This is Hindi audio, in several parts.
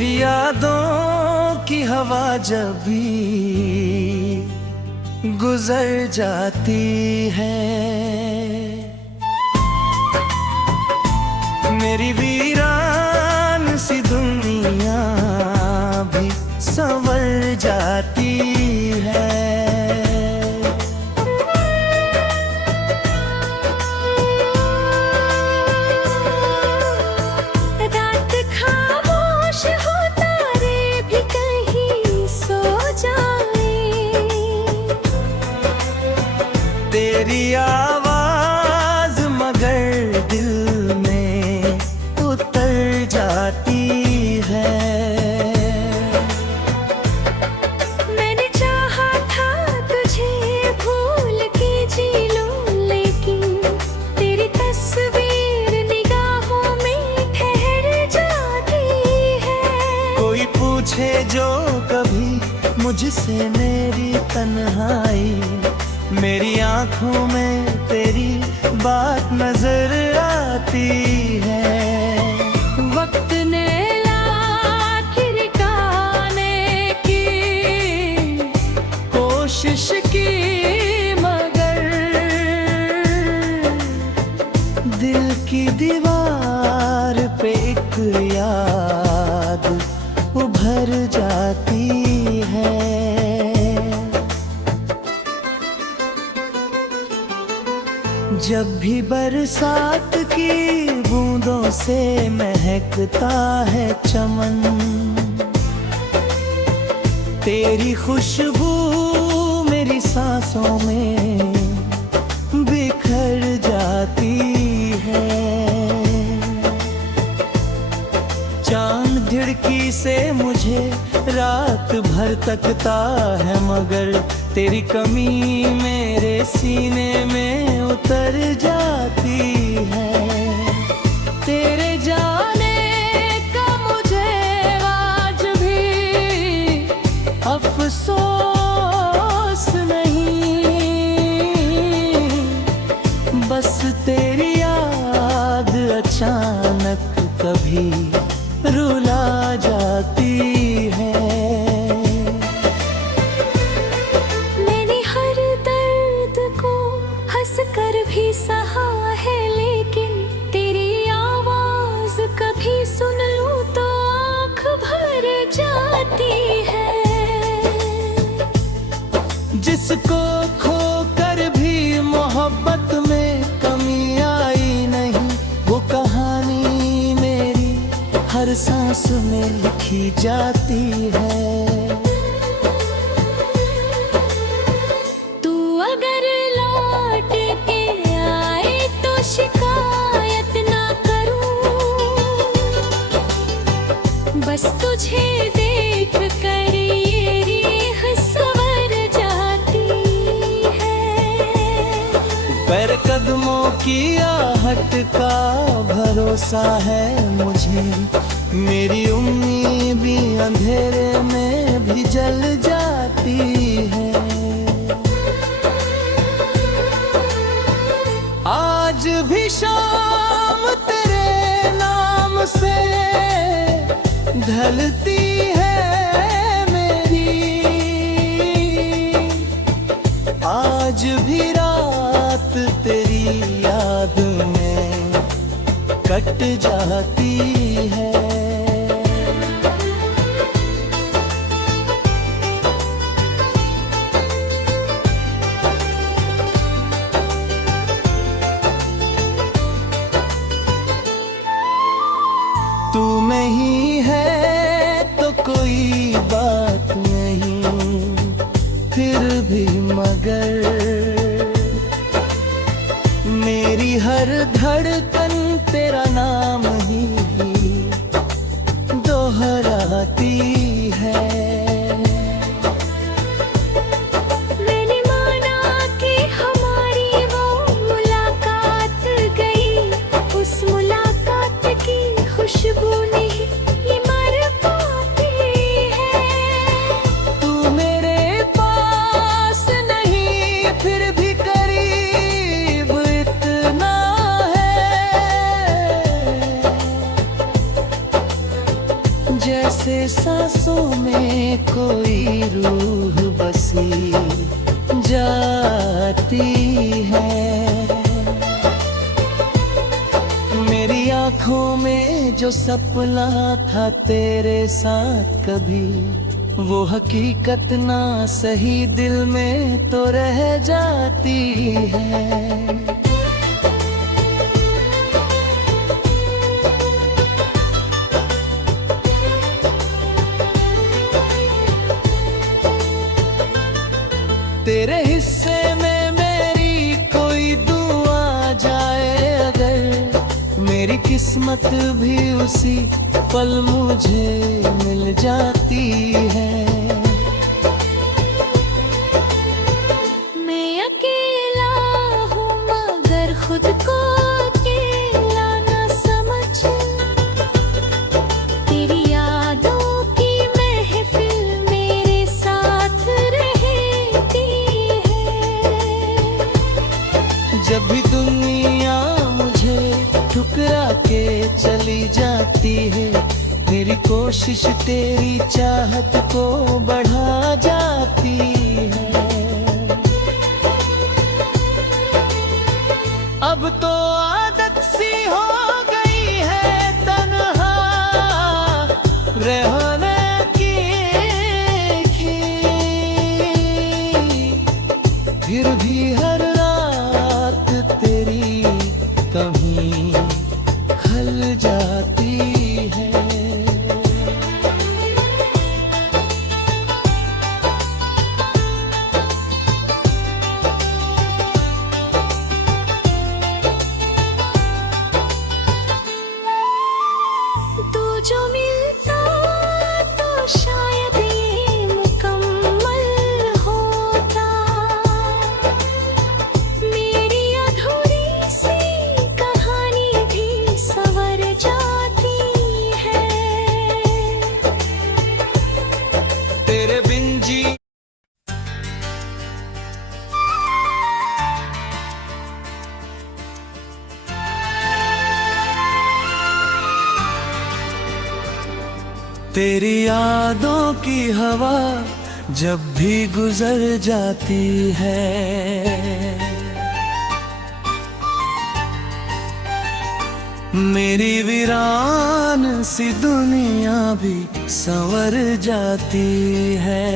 तेरी यादों की हवा जब भी गुजर जाती है, मेरी वीरान सी दुनिया भी संवर जाती है। रात खामोश हो, तारे भी कहीं सो जाए, तेरी आवाज मगर दिल में उतर जाती है। मैंने चाहा था तुझे भूल के जी लूं, लेकिन तेरी तस्वीर निगाहों में ठहर जाती है। कोई पूछे जो कभी मुझसे मेरी तन्हाई, मेरी आंखों में तेरी बात नजर आती है। वक्त ने आखिर गाने की कोशिश की मगर दिल की दीवार पे एक याद उभर जाती है। जब भी बरसात की बूंदों से महकता है चमन, तेरी खुशबू मेरी सांसों में बिखर जाती है। चांद खिड़की से मुझे रात भर तकता है, मगर तेरी कमी मेरे सीने में उतर जाती है। तेरे जाने का मुझे आज भी अफसोस नहीं, बस तेरी याद अचानक कभी रुला जाती है। मैंने हर दर्द को हंस कर भी सहा है, लेकिन तेरी आवाज कभी सुन लूं तो आँख भर जाती है। जिसको खोकर भी मोहब्बत में कमी आई नहीं, वो कहानी मेरी हर सांस में लिखी जाती है। तू अगर लौट के आए तो शिकायत ना करूं, बस तुझे देख कर ये रूह संवर जाती है। पैर कदमों की आहट का भरोसा है मुझे, मेरी उम्मीद भी अंधेरे में भी जल जाती है। आज भी शाम तेरे नाम से ढलती है मेरी, आज भी रात तेरी याद में कट जाती है। तू नहीं है तो कोई बात नहीं, फिर भी मगर मेरी हर धड़कन तेरा नाम ही दोहराती है। मैंने माना कि हमारी वो मुलाकात गई, उस मुलाकात की खुशबू नहीं ये मर पाती है। तू मेरे पास नहीं फिर भी करीब इतना है, में कोई रूह बसी जाती है। मेरी आंखों में जो सपना था तेरे साथ कभी, वो हकीकत ना सही दिल में तो रह जाती है। तेरे हिस्से में मेरी कोई दुआ जाए अगर, मेरी किस्मत भी उसी पल मुझे मिल जाती है। मैं अकेला हूँ मगर खुद को अकेला न समझ, तेरी यादों की महफिल मेरे साथ रहती है। जब भी दुनिया मुझे ठुकरा के चली जाती है, मेरी कोशिश तेरी चाहत को बढ़ा जाती है। अब तो आदत सी हो गई है तन्हा रहने की, फिर भी हर रात तेरी कमी खल जाती है। तू जो मिलता तो शायद ये मुकम्मल होता, मेरी अधूरी सी कहानी भी संवर जाती है। तेरे बिन जी तेरी यादों की हवा जब भी गुजर जाती है, मेरी वीरान सी दुनिया भी संवर जाती है।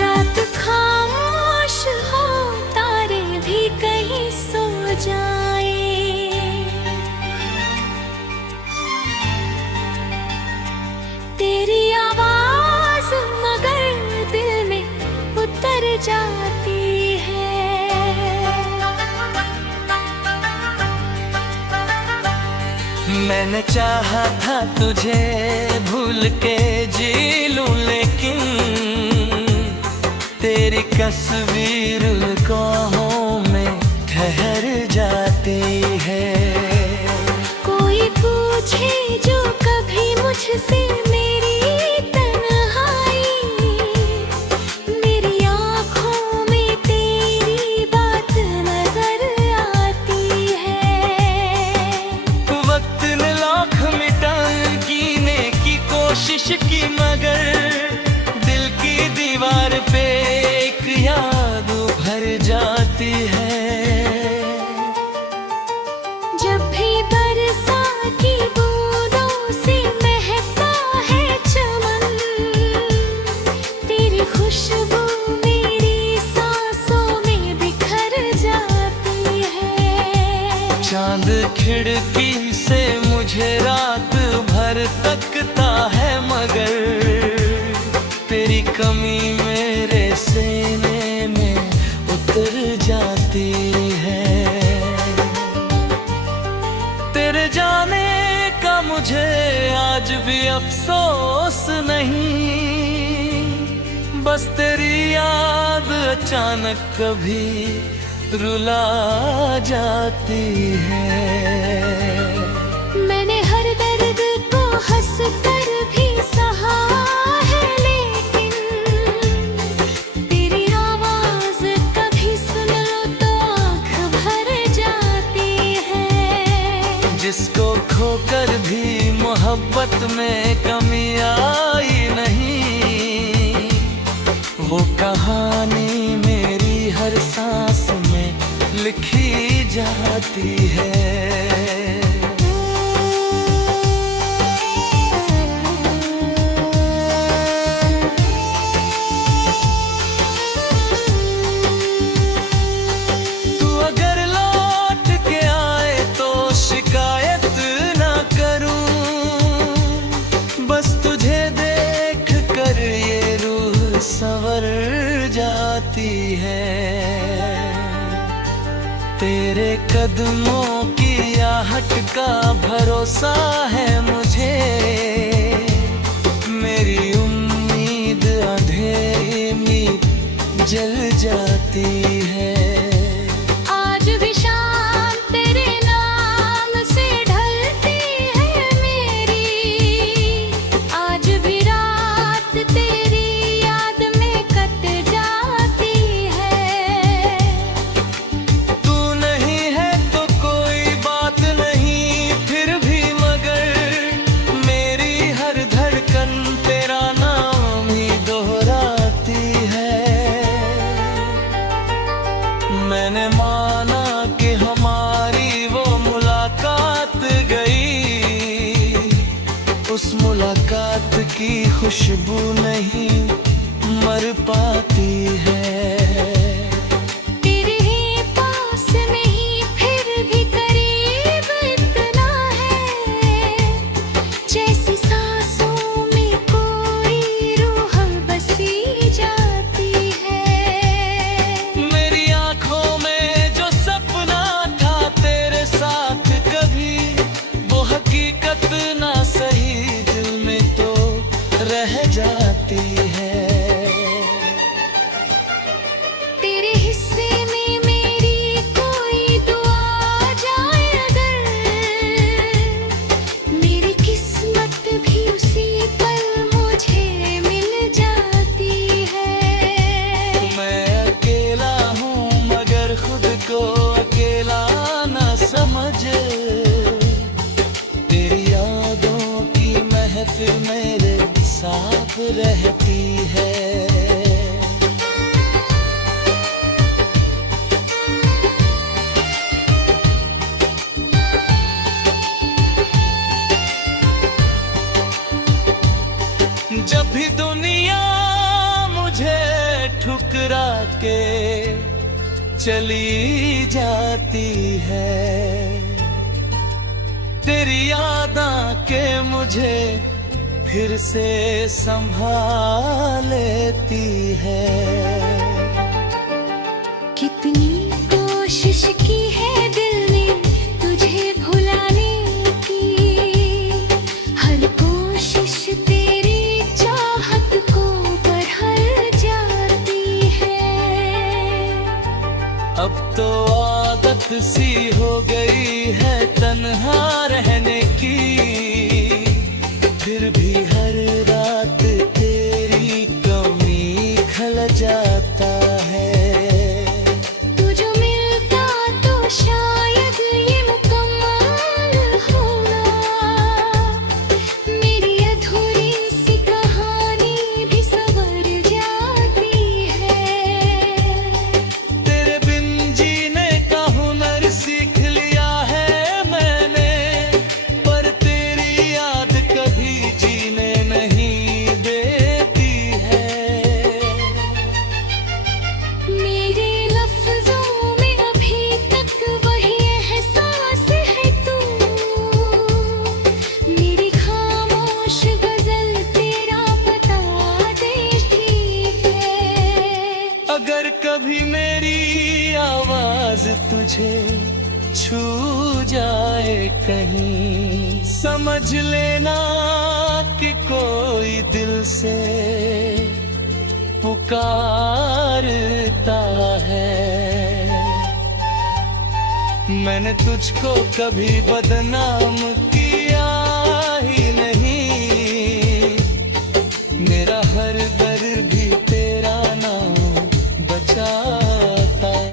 रात खामोश हो तारे भी कहीं सो जाए, तेरी आवाज मगर दिल में उतर जाती है। मैंने चाहा था तुझे भूल के जी लूं, लेकिन तेरी तस्वीर काहों में ठहर जाती है। कोई पूछे जो कभी मुझसे मेरी तन्हाई, मेरी आँखों में तेरी बात नजर आती है। वक्त ने लाख मिटाने की कोशिश की, मगर दिल की दीवार पे एक याद भर जाती है। जब भी बरसात की बूंदों से महकता है चमन, तेरी खुशबू मेरी सांसों में बिखर जाती है। चांद खिड़की से मुझे रात भर तकता है, मगर तेरी कमी मेरे सीने में उतर जाती है। तेरे जाने का मुझे आज भी अफसोस नहीं, बस तेरी याद अचानक कभी रुला जाती है। मैंने हर दर्द को हंस कर भी सहा है, लेकिन तेरी आवाज कभी सुन लो तो आँख भर जाती है। जिसको खोकर भी मोहब्बत में कमी आई नहीं, वो कहानी मेरी हर सांस में लिखी जाती है। तू अगर लौट के आए तो शिकायत ना करूं, बस तुझे देख कर ये रूह संवर जाती है। तेरे कदमों की आहट का भरोसा है मुझे, मेरी उम्मीद अंधेरी में जल जाती है। आज भी शाम तेरे नाम से ढलती है मेरी, आज भी रात तेरी याद में कट जाती है। तू नहीं है तो कोई बात नहीं फिर भी, मगर मेरी हर धड़कन तेरा नाम ही दोहराती है। मैंने माना कि हमारी वो मुलाकात गई, उस मुलाकात की खुशबू नहीं मर पाती है। तेरे ही पास नहीं फिर भी करीब इतना है, जैसी सांसों में कोई रूह बसी जाती है। मेरी आंखों में जो सपना था तेरे साथ कभी, वो हकीकत ना सही दिल में तो रह जाती है। तेरे हिस्से में मेरी कोई दुआ जाए अगर, मेरी किस्मत भी उसी पल मुझे मिल जाती है। मैं अकेला हूँ मगर खुद को अकेला ना समझ, तेरी यादों की महफिल मेरे साथ रहती है। जब भी दुनिया मुझे ठुकरा के चली जाती है, तेरी याद आके मुझे फिर से संभाल लेती है। कितनी कोशिश की है दिल ने तुझे भुलाने की, हर कोशिश तेरी चाहत को बढ़ल जाती है। अब तो आदत सी हो गई है तन्हा रहने की, फिर भी हर रात तेरी कमी खल जाता है। तू जो मिलता तो शायद ये मुकम्मल होगा, मेरी अधूरी सी कहानी भी संवर जाती है। तेरे बिन जीने का हुनर सीख लिया है मैंने, पर तेरी याद कभी जीने नहीं देती है। मेरे लफ्जों में अभी तक वही एहसास है तू, मेरी खामोश गजल तेरा बता देती है। अगर कभी मेरी आवाज तुझे छू जाए कहीं, समझ लेना कि कोई दिल से पुकारता है। मैंने तुझको कभी बदनाम किया ही नहीं, मेरा हर दर्द भी तेरा नाम बचाता है।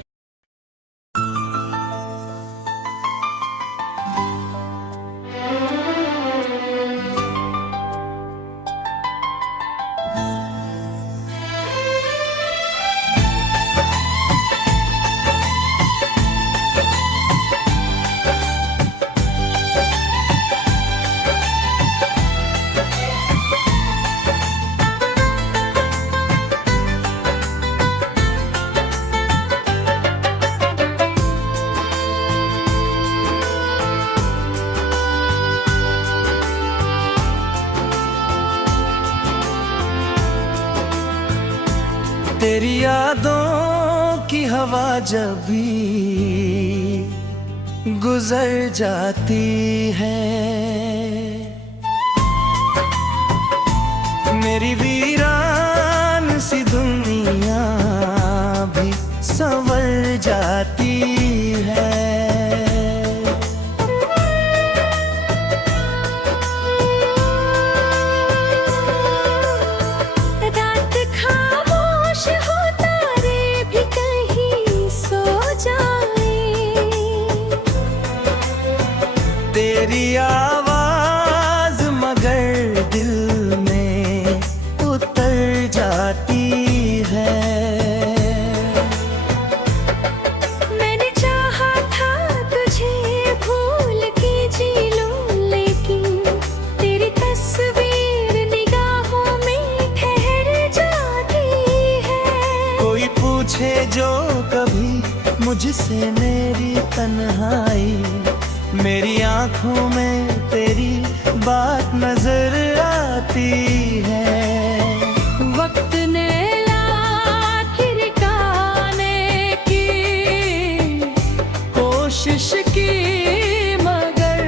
तेरी यादों की हवा जब भी गुजर जाती है, मेरी वीरान सी दुनिया भी संवर जाती है। तेरी आवाज मगर दिल में उतर जाती है। मैंने चाहा था तुझे भूल के जी लूं, लेकिन तेरी तस्वीर निगाहों में ठहर जाती है। कोई पूछे जो कभी मुझसे मेरी तन्हाई, मेरी आंखों में तेरी बात नजर आती है। वक्त ने आखिर गाने की कोशिश की मगर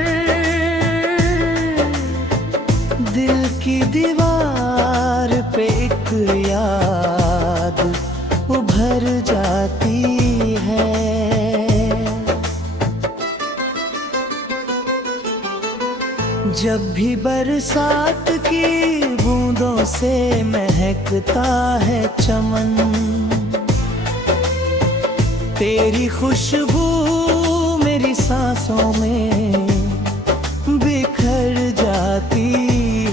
दिल की दीवार पे एक याद उभर जाती है। जब भी बरसात की बूंदों से महकता है चमन, तेरी खुशबू मेरी सांसों में बिखर जाती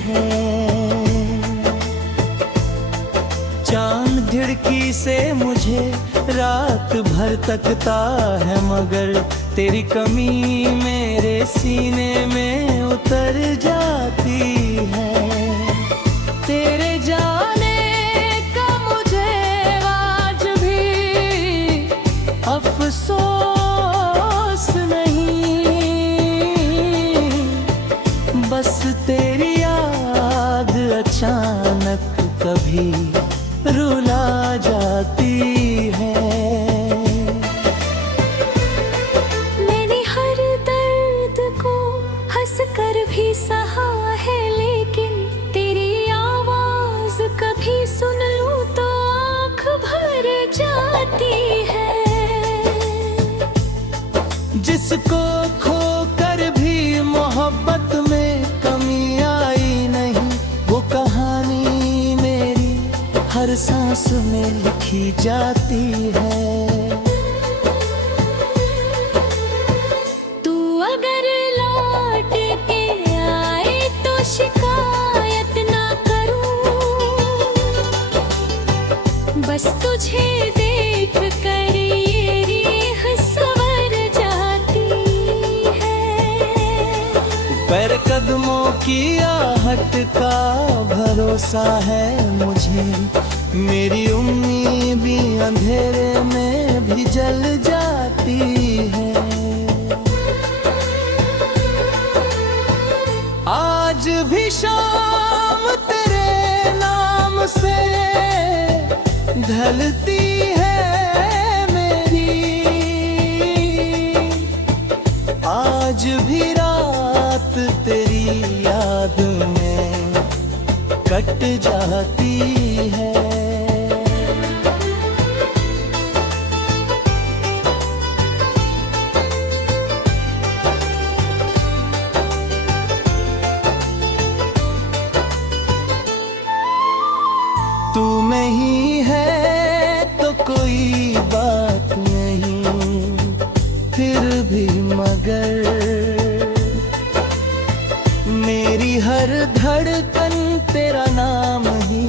है। चांद खिड़की से मुझे रात भर तकता है, मगर तेरी कमी मेरे सीने में उतर जाती है। तेरे जाने का मुझे आज भी अफसोस नहीं, बस तेरी याद अचानक कभी रुला जाती है। कर भी सहा है, लेकिन तेरी आवाज कभी सुन लूं तो आँख भर जाती है। जिसको खोकर भी मोहब्बत में कमी आई नहीं, वो कहानी मेरी हर सांस में लिखी जाती है। शिकायत ना करूं, बस तुझे देख कर ये रूह संवर जाती है। पैर कदमों की आहट का भरोसा है मुझे, मेरी उम्मीद भी अंधेरे में भी जल जाती है। आज भी शाम तेरे नाम से ढलती है मेरी, आज भी रात तेरी याद में कट जाती है। मगर मेरी हर धड़कन तेरा नाम ही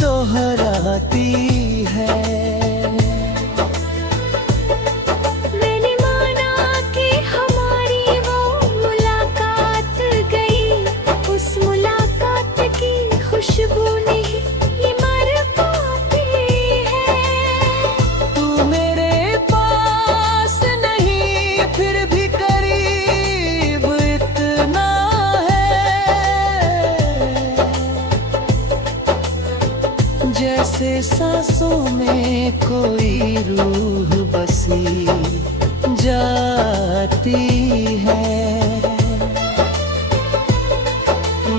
दोहराती है। मैंने माना कि हमारी वो मुलाकात गई, उस मुलाकात की खुशबू नहीं ये मर पाती है। तू मेरे पास नहीं फिर भी करीब इतना है, जैसे सांसों में कोई रूह बसी जाती है।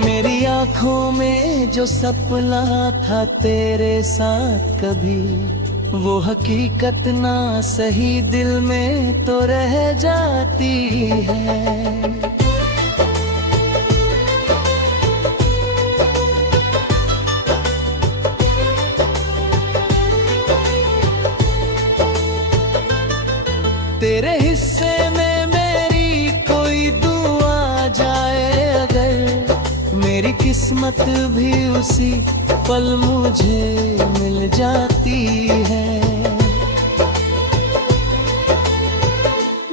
मेरी आँखों में जो सपना था तेरे साथ कभी, वो हकीकत ना सही दिल में तो रह जाती है। तेरे हिस्से में मेरी कोई दुआ जाए अगर, मेरी किस्मत भी उसी पल मुझे मिल जाती है।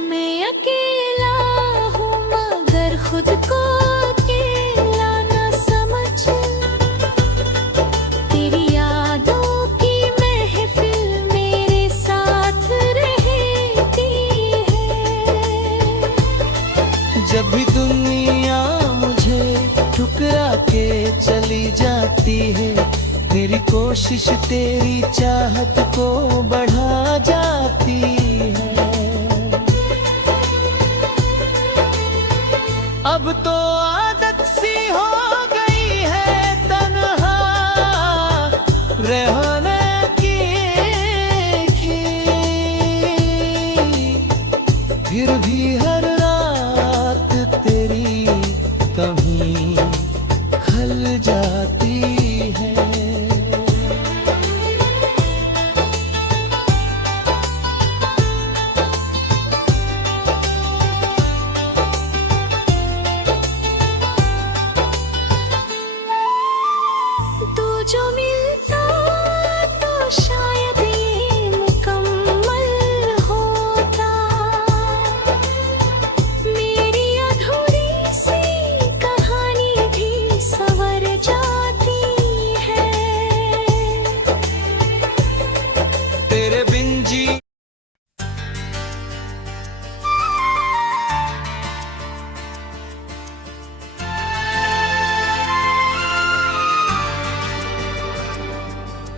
मैं अकेला हूँ मगर खुद को अकेला न समझ, तेरी यादों की महफिल मेरे साथ रहती है। जब भी दुनिया मुझे ठुकरा के चली जाती है, तेरी कोशिश तेरी चाहत को बढ़ा जाती है। अब तो आदत सी हो गई है तन्हा रहने की, फिर भी हर रात तेरी कमी खल जाती है। तू जो मिलता तो शायद ये मुकम्मल होता, मेरी अधूरी सी कहानी भी संवर जाती है। तेरे बिन जी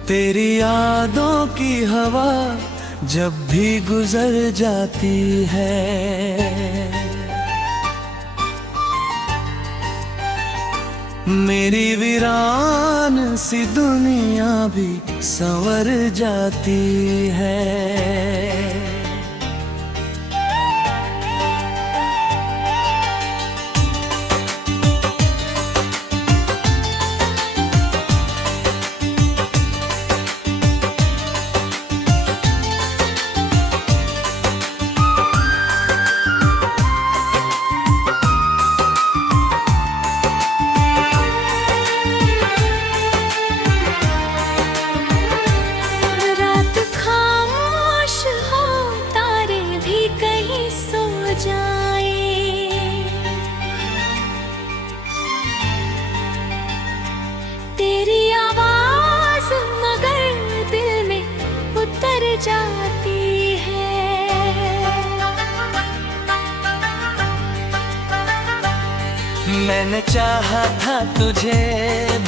तेरी यादों की हवा जब भी गुजर जाती है, मेरी वीरान सी दुनिया भी संवर जाती है। रात खामोश हो तारे भी कहीं सो जाए, तेरी आवाज मगर दिल में उतर जाती है। मैंने चाहा था तुझे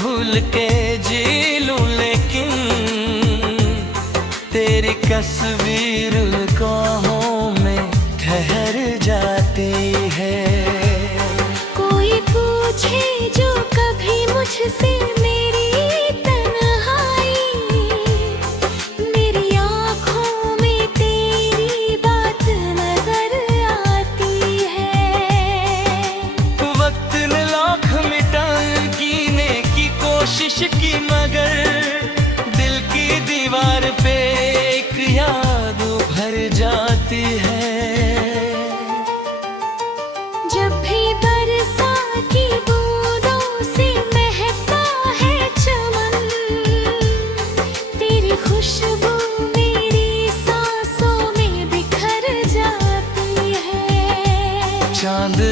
भूल के जी लूं, लेकिन तेरी तस्वीर काहों में ठहर जाती है। कोई पूछे जो कभी मुझसे मेरी तन्हाई, मेरी आँखों में तेरी बात नजर आती है। वक्त ने लाख मिटा गिने की कोशिश की, मगर दिल की दीवार पे एक याद भर जाती है।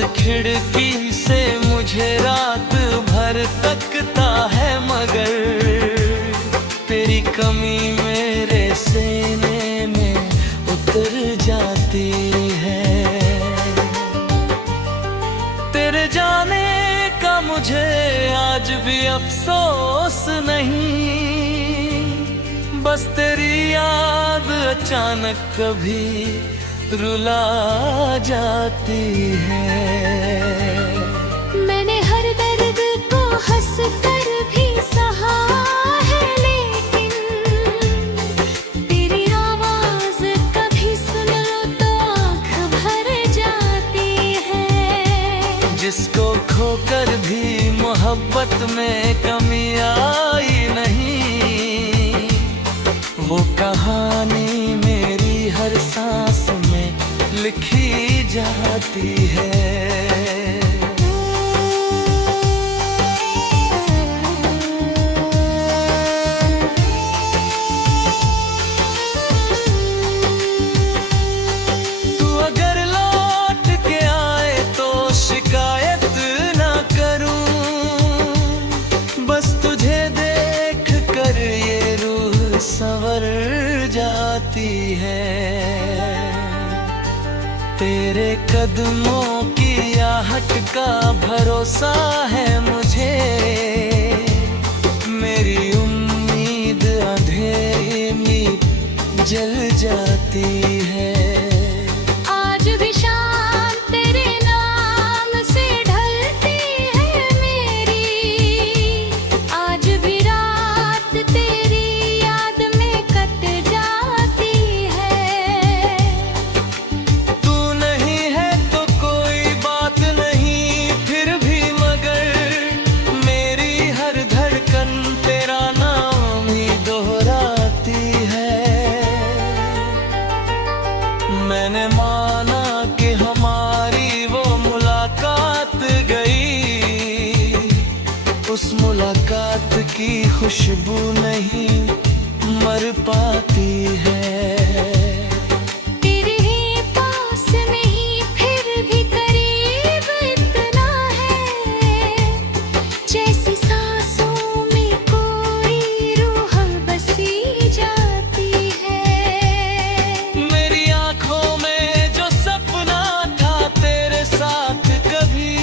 खिड़की से मुझे रात भर तकता है, मगर तेरी कमी मेरे सीने में उतर जाती है। तेरे जाने का मुझे आज भी अफसोस नहीं, बस तेरी याद अचानक कभी रुला जाती है। मैंने हर दर्द को हंस कर भी सहा है, लेकिन तेरी आवाज कभी सुन लो तो आँख भर जाती है। जिसको खोकर भी मोहब्बत में कमी आई नहीं, वो कहानी मेरी हर सांस में लिखी जाती है। तू अगर लौट के आए तो शिकायत ना करूं, बस तुझे देख कर ये रूह संवर जाती है। तेरे कदमों की आहट का भरोसा है मुझे, मेरी उम्मीद अंधेरी में जल जाती है। आज भी शाम तेरे नाम से ढलती है मेरी, आज भी रात तेरी याद में कट जाती है। तू नहीं है तो कोई बात नहीं फिर भी, मगर मेरी हर धड़कन तेरा नाम ही दोहराती है। मैंने माना कि हमारी वो मुलाकात गई, उस मुलाकात की खुशबू नहीं मर पाती है। तेरे ही पास नहीं फिर भी करीब इतना है, जैसी सांसों में कोई रूह बसी जाती है। मेरी आंखों में जो सपना था तेरे साथ कभी,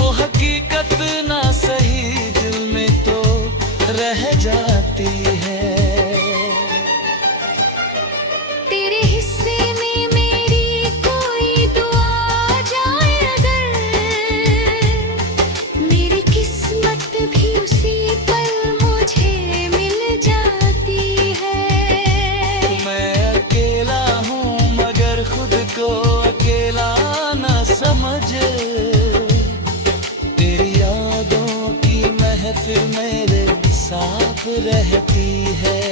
वो हकीकत ना सही दिल में तो रह जाती है। तेरे हिस्से में मेरी कोई दुआ जाए अगर, मेरी किस्मत भी उसी पल मुझे मिल जाती है। मैं अकेला हूँ मगर खुद को अकेला ना समझ, तेरी यादों की महफिल मेरे साथ रहती है।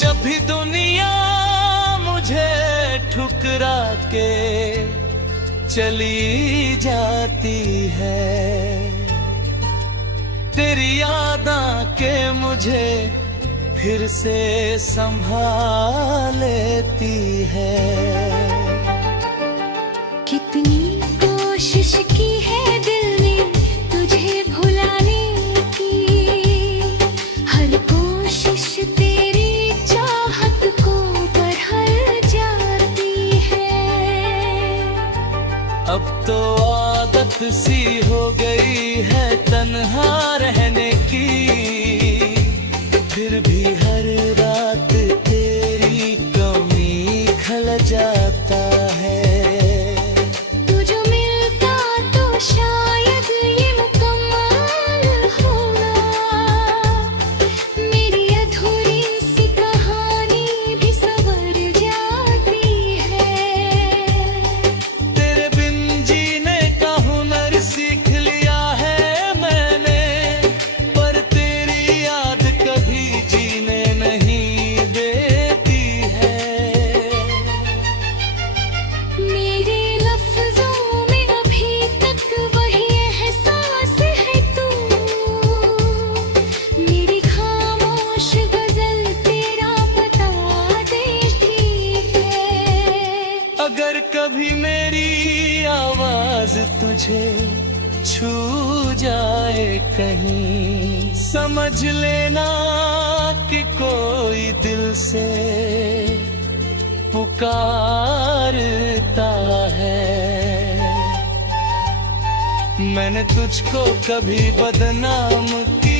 जब भी दुनिया मुझे ठुकरा के चली जाती है, तेरी याद आके मुझे फिर से संभाल लेती है। कितनी कोशिश की है दिल ने तुझे भुलाने की, हर कोशिश तेरी चाहत को बढ़ा जाती है। अब तो आदत सी हो गई है तन्हा रहने की, फिर भी हर रात तेरी कमी खल जाता है। तू जो मिलता तो शायद ये मुकम्मल होगा, मेरी अधूरी सी कहानी भी संवर जाती है। तेरे बिन जीने का हुनर सीख लिया है मैंने, पर तेरी याद कभी जीने अगर कभी मेरी आवाज तुझे छू जाए कहीं, समझ लेना कि कोई दिल से पुकारता है। मैंने तुझको कभी बदनाम किया